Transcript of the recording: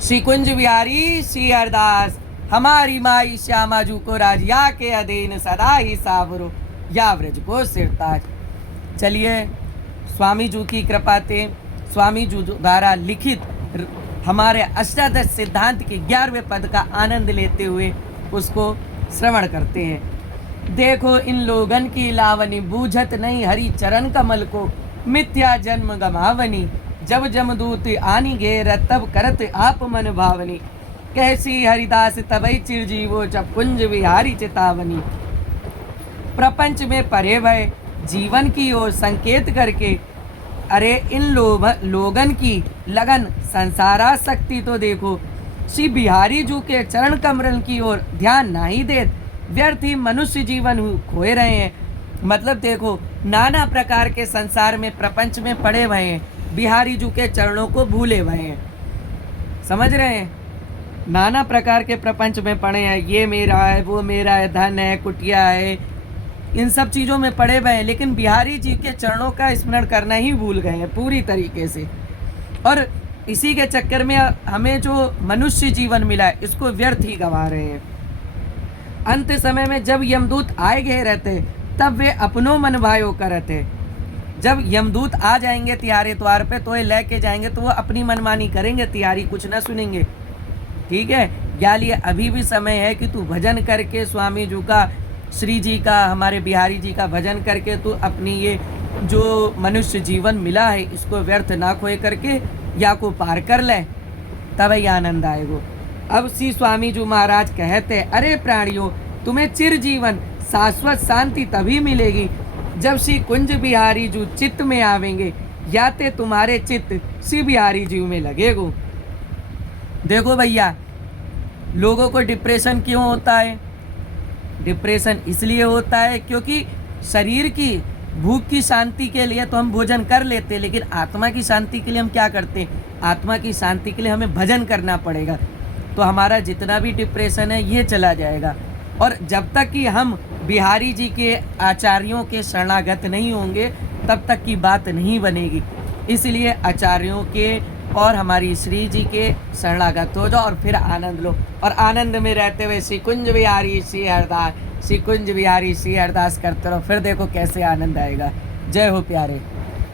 श्री कुंज बिहारी श्री हरदास हमारी माई श्यामा जू को राजिया के अधीन सदा ही सावरो या व्रज को सिरताज। चलिए स्वामी जू की कृपा से स्वामी जू द्वारा लिखित हमारे अष्टादश सिद्धांत के 11वें पद का आनंद लेते हुए उसको श्रवण करते हैं। देखो इन लोगन की लावनी बूझत नहीं हरि चरण कमल को, मिथ्या जन्म गमावनी जब जमदूत आनी घेर तब करत आप मन भावनी, कैसी हरिदास तबई चिरजीवो जब कुंज विहारी चेतावनी। प्रपंच में परे भय जीवन की ओर संकेत करके, अरे इन लोगन की लगन संसारासक्ति तो देखो, श्री बिहारी जू के चरण कमल की ओर ध्यान नहीं देत, व्यर्थ ही मनुष्य जीवन खोए रहे हैं। मतलब देखो नाना प्रकार के संसार में प्रपंच में पड़े हुए हैं, बिहारी जू के चरणों को भूले हुए हैं। समझ रहे हैं, नाना प्रकार के प्रपंच में पड़े हैं, ये मेरा है वो मेरा है, धन है कुटिया है, इन सब चीज़ों में पड़े हुए हैं, लेकिन बिहारी जी के चरणों का स्मरण करना ही भूल गए हैं पूरी तरीके से। और इसी के चक्कर में हमें जो मनुष्य जीवन मिला है इसको व्यर्थ ही गंवा रहे हैं। अंत समय में जब यमदूत आए गए रहते तब वे अपनों मन भायो करते। जब यमदूत आ जाएंगे तिहारे द्वार पे तो ये लेके जाएंगे तो वो अपनी मनमानी करेंगे, तिहारी कुछ ना सुनेंगे। ठीक है, या लिए अभी भी समय है कि तू भजन करके स्वामी जी का, श्री जी का, हमारे बिहारी जी का भजन करके तू अपनी ये जो मनुष्य जीवन मिला है इसको व्यर्थ ना खोए करके या को पार कर ले, तब ही आनंद आएगो। अब श्री स्वामी जी महाराज कहते, अरे प्राणियों तुम्हें चिर जीवन शाश्वत शांति तभी मिलेगी जब श्री कुंज बिहारी जी चित्त में आवेंगे, या ते तुम्हारे चित्त श्री बिहारी जी में लगेगो। देखो भैया, लोगों को डिप्रेशन क्यों होता है? डिप्रेशन इसलिए होता है क्योंकि शरीर की भूख की शांति के लिए तो हम भोजन कर लेते हैं, लेकिन आत्मा की शांति के लिए हम क्या करते हैं? आत्मा की शांति के लिए हमें भजन करना पड़ेगा, तो हमारा जितना भी डिप्रेशन है ये चला जाएगा। और जब तक कि हम बिहारी जी के आचार्यों के शरणागत नहीं होंगे तब तक की बात नहीं बनेगी। इसलिए आचार्यों के और हमारी श्री जी के शरणागत हो जाओ और फिर आनंद लो, और आनंद में रहते हुए श्री कुंज बिहारी श्री हरदास, श्री कुंज बिहारी श्री हरदास करते रहो, फिर देखो कैसे आनंद आएगा। जय हो प्यारे।